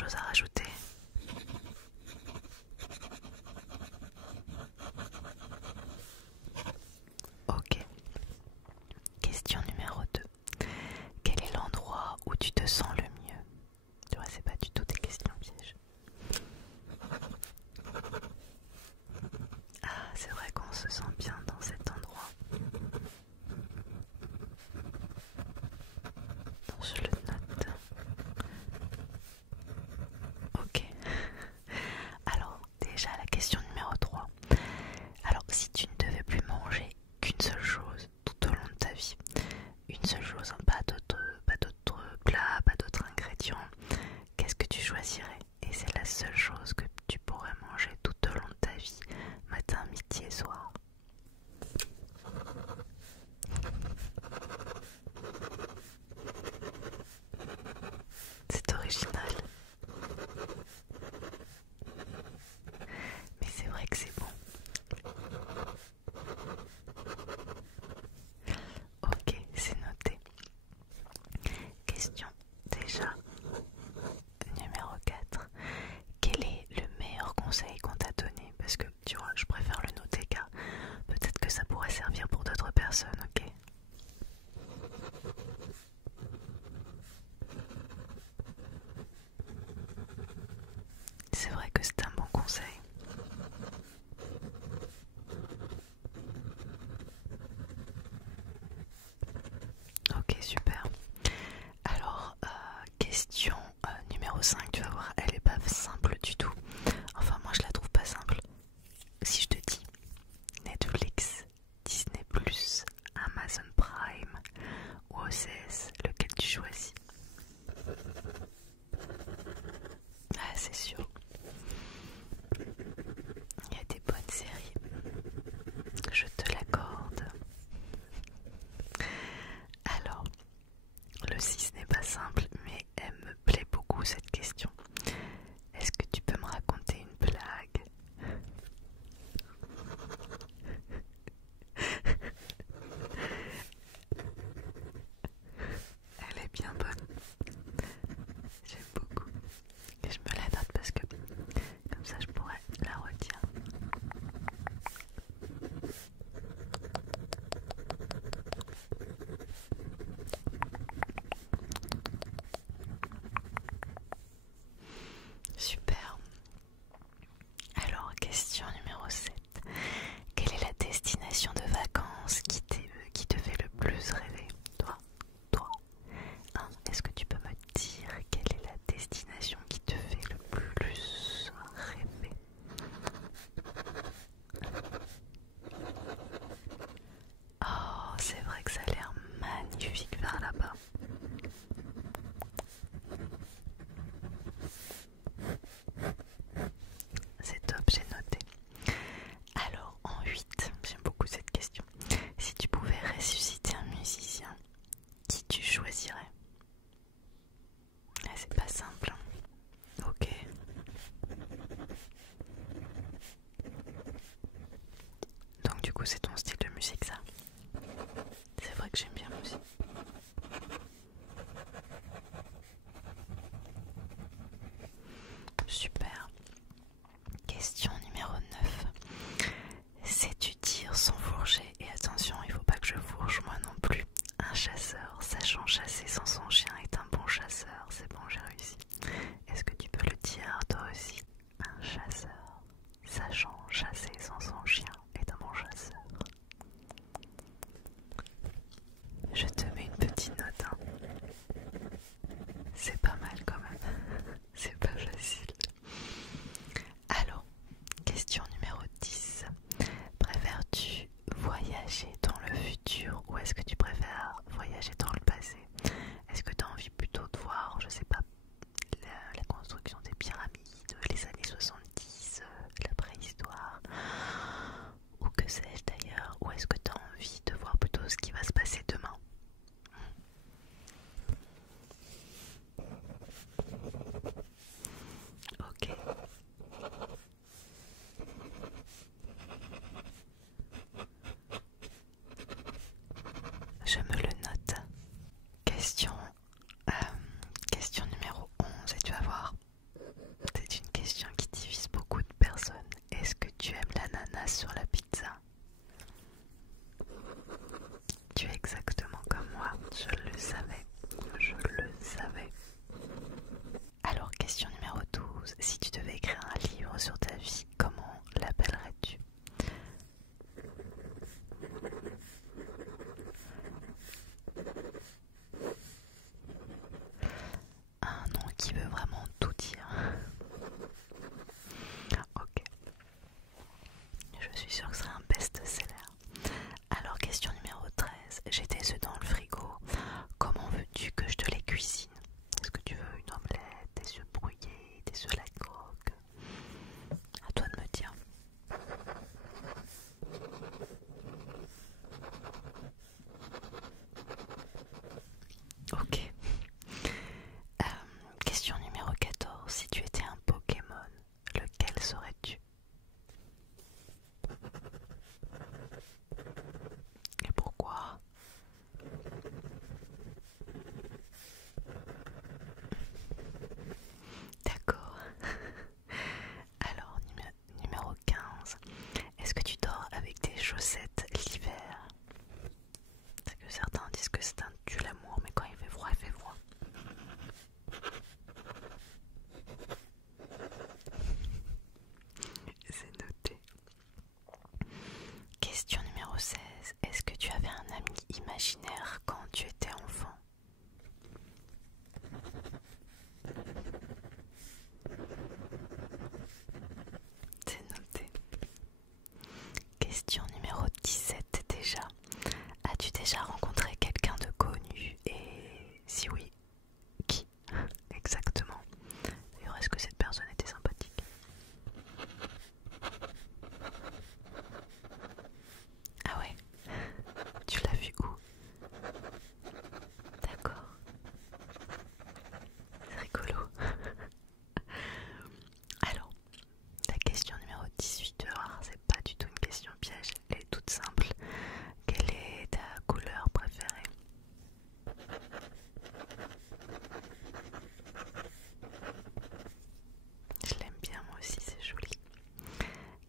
chose à rajouter? Ok. Question numéro 2. Quel est l'endroit où tu te sens le mieux? Tu vois, c'est pas du tout des questions pièges. Ah, c'est vrai qu'on se sent bien dans cet endroit. Je le note. Ok. Alors, déjà la question numéro 3. Alors, si tu ne devais plus manger qu'une seule chose tout au long de ta vie, une seule chose, hein, pas d'autres plats, pas d'autres ingrédients, qu'est-ce que tu choisirais? Et c'est la seule chose que tu pourrais manger tout au long de ta vie, matin, midi et soir. C'est original, mais c'est vrai que c'est bon. Ok, c'est noté. Question déjà numéro 4. Quel est le meilleur conseil qu'on t'a donné? Parce que tu vois, je préfère le noter car peut-être que ça pourrait servir pour d'autres personnes, ok? C'est vrai que c'est un bon conseil. Ok, super. Alors, question numéro 5, tu vas voir, elle est pas simple du tout. Enfin, moi je la trouve pas simple. Si je te dis Netflix, Disney+, Amazon Prime ou OCS, lequel tu choisis? Ah, c'est sûr. Il y a des bonnes séries, je te l'accorde. Alors, le 6 n'est pas simple, mais elle me plaît beaucoup cette question. Est-ce que tu peux me raconter une blague? Elle est bien bonne. J'aime beaucoup. Et je me la note parce que comme ça je pourrais la redire. Super. Alors, question numéro 7. Quelle est la destination de vacances qui te fait le plus rêver? Toi. Hein, est-ce que tu peux me dire quelle est la destination qui te fait le plus rêver? Oh, c'est vrai que ça a l'air magnifique vers là-bas. C'est top, j'ai noté. Alors, en 8, j'aime beaucoup cette question. Si tu pouvais ressusciter un musicien, qui tu choisirais? Ah, c'est pas simple. Ok. Donc du coup, c'est ton style de musique, ça? C'est vrai que j'aime bien aussi. Super. Question numéro 9. Sais-tu dire sans fourcher? Et attention, il faut pas que je fourche moi non plus. Un chasseur sachant chasser sans son chien est un bon chasseur. C'est bon, j'ai réussi. Est-ce que tu peux le dire toi aussi? Un chasseur sachant chasser sans son chien est un bon chasseur. Je te mets une petite note, hein. C'est pas mal quand même. C'est pas facile. l'ananas sur la pizza. Tu es exactement comme moi, je le savais, je le savais. Alors, question numéro 12. Si tu devais écrire un livre sur ta vie, comment l'appellerais-tu? Un nom qui veut vraiment tout dire. Ok. Je suis sûre que ce serait un best-seller. Alors, question numéro 13. J'ai des œufs dans le frigo. Comment veux-tu que je te les cuisine? Est-ce que tu veux une omelette, des œufs brouillés, des œufs à la coque? À toi de me dire. Ok. Question numéro 14. Si tu étais un Pokémon, lequel serais-tu? Et pourquoi? D'accord. Alors, numéro 15. Est-ce que tu dors avec des chaussettes l'hiver? Parce que certains disent que c'est un tue l'amour, mais quand il fait froid, il fait froid. C'est noté. Question numéro 16. Est-ce que tu avais un ami imaginaire quand tu étais enfant? C'est noté. Question numéro 17 déjà. As-tu déjà rencontré quelqu'un de connu? Et si oui, qui? Exactement. D'ailleurs, est-ce que cette personne était sympathique? Ah ouais? Tu l'as vu où? D'accord. C'est rigolo. Alors, la question numéro 18, tu vas voir, c'est pas du tout une question piège, elle est toute simple. Quelle est ta couleur préférée? Je l'aime bien, moi aussi, c'est joli.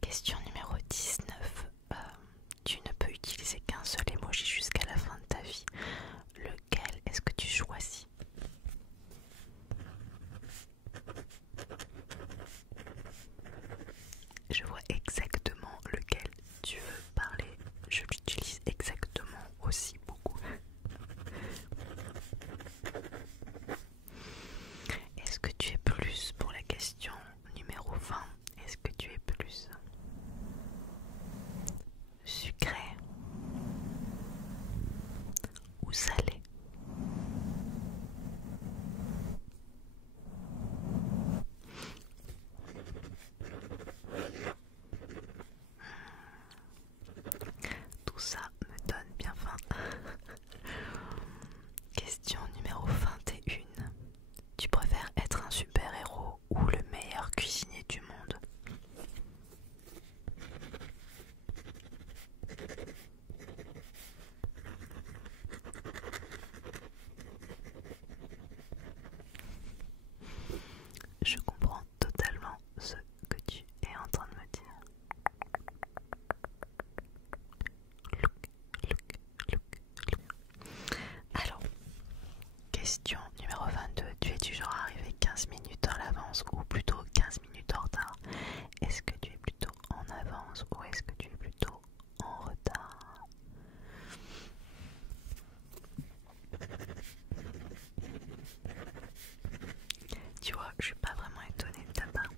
Question numéro 19. Tu ne peux utiliser qu'un seul emoji jusqu'à la fin de ta vie. Lequel est-ce que tu choisis? Je vois exactement lequel tu veux parler. Je l'utilise exactement aussi beaucoup. Est-ce que tu es plus pour la question numéro 20? Est-ce que tu es plus sucré ou salé? Tout ça me donne bien faim. Question numéro 21. Tu préfères être un super-héros ou le meilleur cuisinier du monde? Je comprends totalement ce que tu es en train de me dire. Alors, question numéro 22. Tu es du genre arrivé 15 minutes en avance ou plutôt 15 minutes en retard? Est-ce que tu es plutôt en avance ou est-ce que tu es plutôt en retard? Tu vois, je suis pas vraiment étonnée de ta part.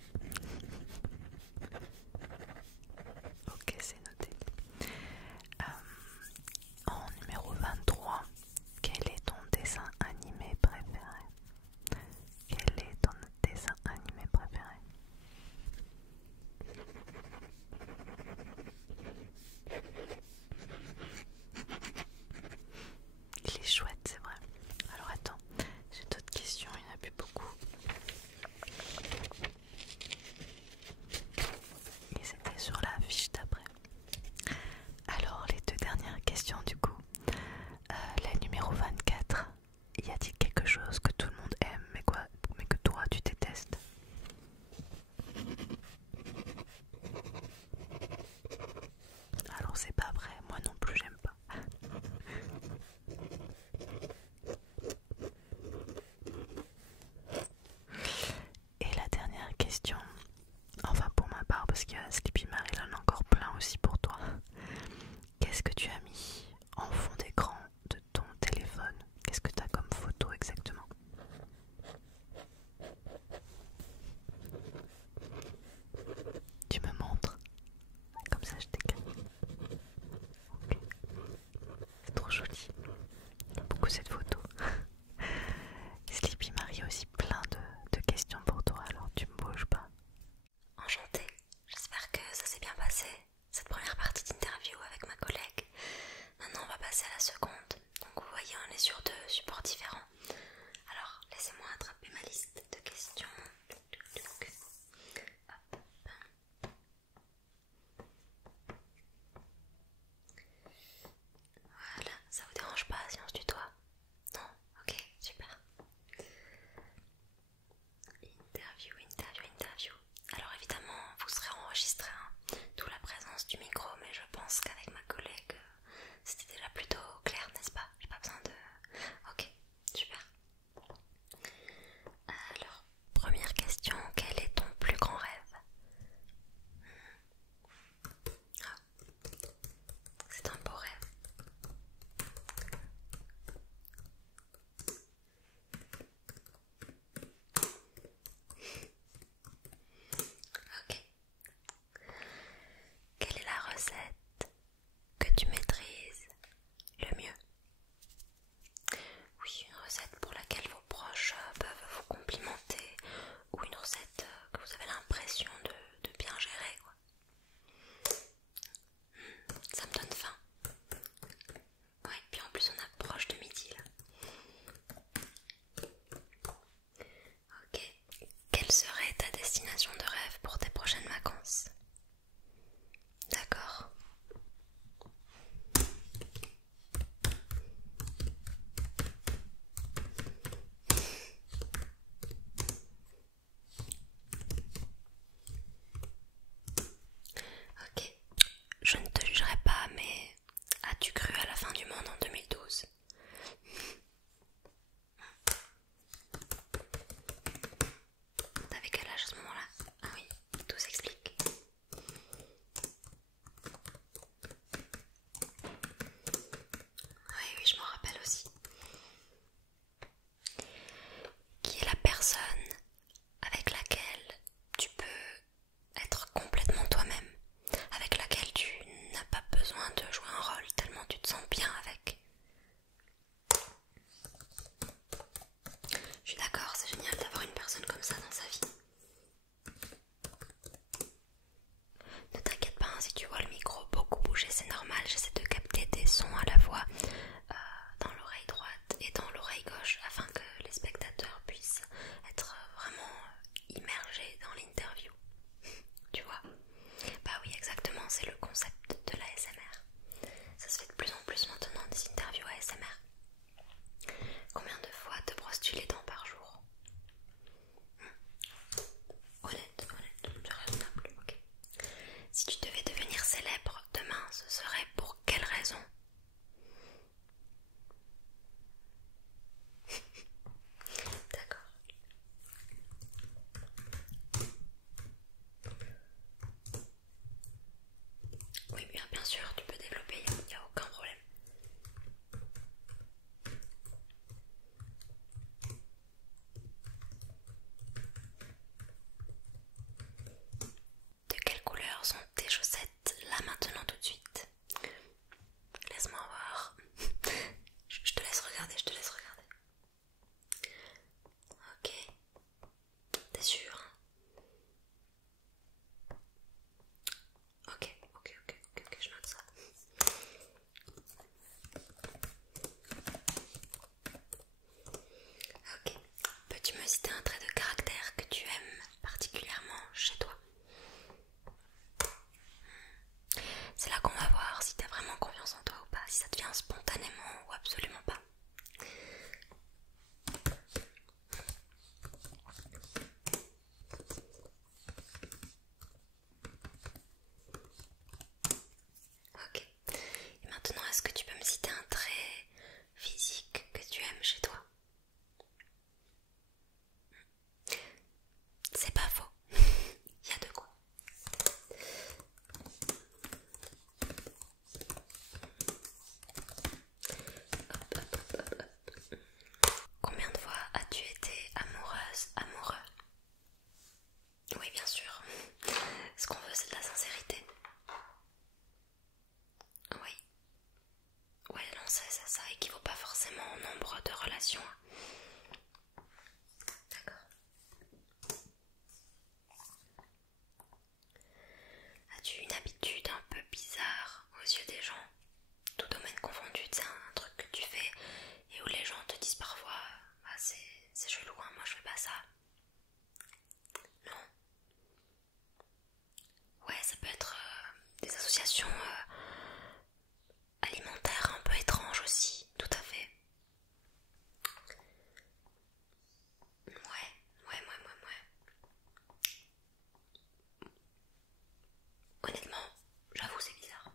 Ok, c'est noté. En numéro 23, quel est ton dessin animé préféré? Quel est ton dessin animé questions. Enfin pour ma part, parce qu'il y a Sleepy Marie, en a encore plein aussi pour toi. Qu'est-ce que tu as mis en fond d'écran de ton téléphone? Qu'est-ce que tu as comme photo exactement? Tu me montres? Comme ça je t'écris. Ok. C'est trop joli. J'aime beaucoup cette photo. Sleepy Marie a aussi plein de questions pour toi, alors tu me bouges pas. Enchantée, j'espère que ça s'est bien passé, cette première partie d'interview avec ma collègue. Maintenant on va passer à la seconde. Donc vous voyez, on est sur deux supports différents. Alors laissez-moi attraper ma liste de questions. Hop. Voilà, ça vous dérange pas si on se tutoie? Non? Ok, super. Interview. Alors évidemment, vous serez enregistré, hein, d'où la présence du micro, mais je pense qu'avec ma collègue, c'était déjà plutôt clair, n'est-ce pas? J'ai pas besoin de... Ok, super. Alors, première question, quel est ton plus grand rêve? Ah, c'est un beau rêve. Ok. Quelle est la recette que tu maîtrises le mieux? Oui, une recette pour laquelle vos proches peuvent vous complimenter, ou une recette que vous avez l'impression de bien gérer, quoi. Ça me donne faim. Ouais, puis en plus on approche de midi là. Ok. Quelle serait ta destination de rêve pour tes prochaines vacances? D'accord. Ok. Je ne te jugerai pas, mais as-tu cru à la fin du monde en 2012? T'avais quel âge à ce moment-là? Ah oui, tout s'explique. Oui, oui, je m'en rappelle aussi. Qui est la personne avec laquelle tu peux être complètement toi-même, avec laquelle tu n'as pas besoin de jouer un rôle tellement tu te sens bien avec? Je suis d'accord, c'est génial d'avoir une personne comme ça dans sa vie. Ne t'inquiète pas, hein, si tu vois le micro beaucoup bouger, c'est normal, j'essaie de capter des sons à la fois dans l'oreille droite et dans l'oreille gauche afin que les spectateurs puissent être vraiment immergés dans l'interview. Tu vois? Bah oui, exactement, c'est le concept de l'ASMR. Ça se fait de plus en plus maintenant, des interviews ASMR. Combien de fois te brosses-tu les dents par jour? Honnête, c'est raisonnable, ok. Si tu devais devenir célèbre demain, ce serait pour quelle raison? D'accord. Oui, bien sûr, tu peux développer, il n'y a aucun problème. De quelle couleur sont tes chaussettes là maintenant tout de suite? Laisse-moi voir. Je te laisse regarder, Ok. T'es sûr? Ok, je note ça. c'est de la sincérité. Oui. Ouais, non, ça équivaut pas forcément au nombre de relations. D'accord. As-tu une habitude un peu bizarre aux yeux des gens? Tout domaine confondu, c'est un truc que tu fais et où les gens te disent parfois ah, c'est chelou, hein, moi je fais pas ça. Non. Ouais, ça peut être des associations alimentaires un peu étranges aussi, tout à fait. Ouais. Honnêtement, j'avoue c'est bizarre.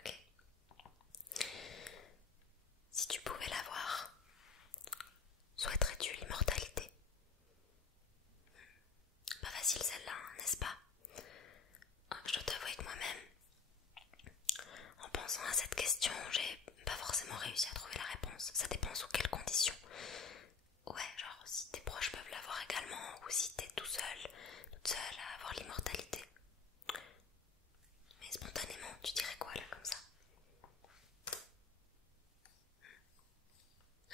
Ok. Si tu pouvais l'avoir, souhaiterais-tu l'immortalité? Pas facile celle-là, hein, n'est-ce pas? Je dois t'avouer que moi-même, en pensant à cette question, j'ai pas forcément réussi à trouver la réponse. Ça dépend sous quelles conditions. Ouais, genre si tes proches peuvent l'avoir également, ou si t'es tout seul, toute seule à avoir l'immortalité. Mais spontanément, tu dirais quoi là comme ça?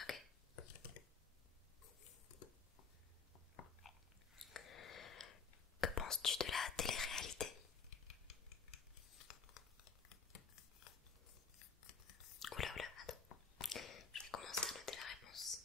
Ok. Que penses-tu de la télé-réalité? Oula, attends. Je vais commencer à noter la réponse.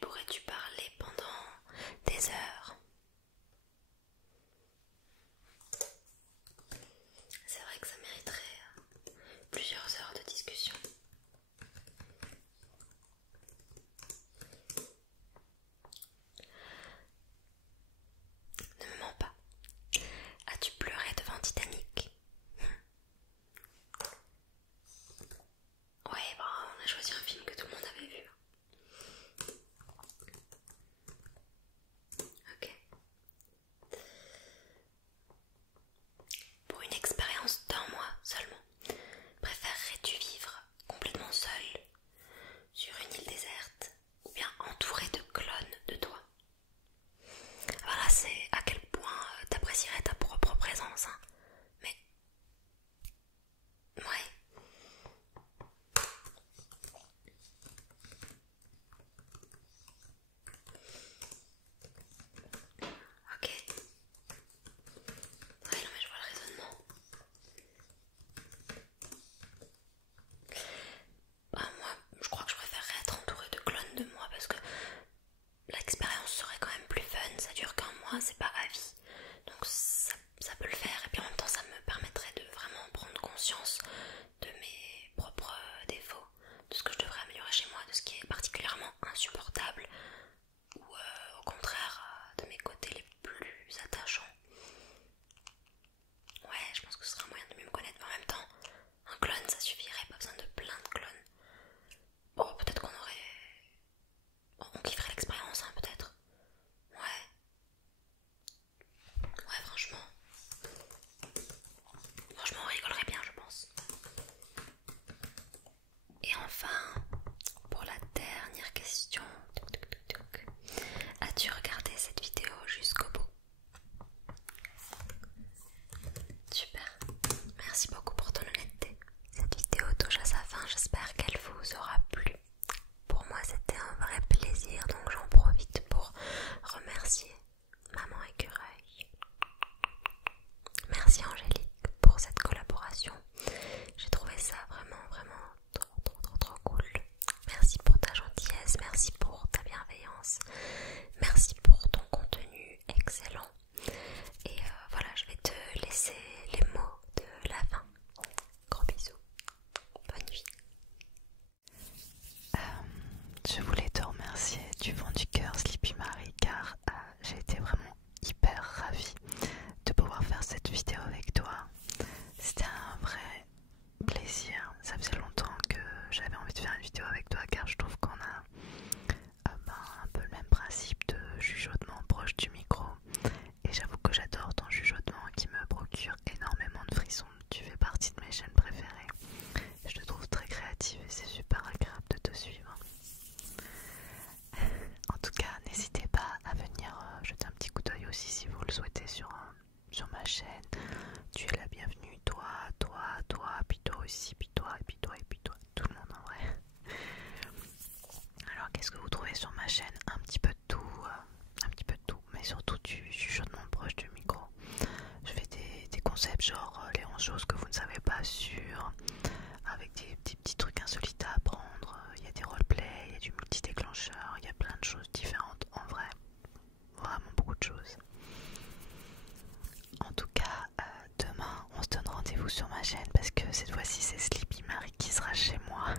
pourrais-tu parler pendant des heures? C'est vrai que ça mériterait plusieurs heures de discussion. Ne me mens pas. As-tu pleuré devant Titanic? Ouais, bon, on a choisi un film que tout le monde avait vu. Ok. Pour une expérience d'un mois seulement, préférerais-tu vivre complètement seul sur une île déserte ou bien entouré de clones de toi? Voilà, c'est à quel point t'apprécierais ta propre présence, hein. Mais... ouais. Ok. Ouais, non mais je vois le raisonnement. Bah moi, je crois que je préférerais être entourée de clones de moi parce que l'expérience serait quand même plus fun. Ça dure qu'un mois, c'est pas à vie. Donc ça peut le faire. Et puis en même temps, ça me permettrait de vraiment prendre conscience de mes propres défauts, de ce que je devrais améliorer chez moi, de ce qui est particulièrement insupportable ou au contraire de mes côtés les plus attachants. Ouais, je pense que ce serait un moyen de mieux me connaître, mais en même temps, un clone ça suffirait, pas besoin de plein de clones. Bon, peut-être qu'on aurait... on kifferait l'expérience, hein, peut-être. Ouais. Ouais, franchement. Franchement, on rigolerait bien, je pense. Et enfin, pour la dernière question. As-tu regardé cette vidéo jusqu'au bout? Super. Merci beaucoup pour ton honnêteté. Cette vidéo touche à sa fin, j'espère qu'elle vous aura plu. Pour moi c'était un vrai plaisir, donc j'en profite pour remercier Maman Écureuil. Merci Angélique pour cette collaboration. J'ai trouvé ça vraiment trop cool. Merci pour ta gentillesse, merci pour ta bienveillance, merci pour ton contenu excellent. Et voilà, je vais te laisser les mots de la fin. Gros bisous, bonne nuit. Je voulais te remercier du fond du cœur, Sleepy Marie, car j'ai été vraiment hyper ravie de pouvoir faire cette vidéo avec toi. C'était un vrai plaisir. Ça faisait longtemps que j'avais envie de faire une vidéo avec toi, car je trouve qu'on a un peu le même principe de chuchotement proche du micro. Et j'avoue que j'adore ton chuchotement qui me procure énormément de frissons. Tu fais partie de mes chaînes préférées. Je te trouve très créative et c'est super agréable de te suivre. En tout cas, n'hésitez pas à venir jeter un petit coup d'œil aussi si vous le souhaitez sur ma chaîne. Tu es la bienvenue, toi, puis toi aussi, puis toi, et puis toi, et puis toi, tout le monde en vrai. Alors qu'est-ce que vous trouvez sur ma chaîne? Un petit peu de tout, mais surtout du chuchotement proche du micro. Je fais des concepts genre les 11 choses que vous ne savez pas sur, avec des petits trucs insolites à apprendre. Il y a des roleplays, il y a du multi-déclencheur, il y a plein de choses différentes en vrai. Vraiment beaucoup de choses. En tout cas, demain on se donne rendez-vous sur ma chaîne parce que cette fois-ci c'est Sleepy Marie qui sera chez moi.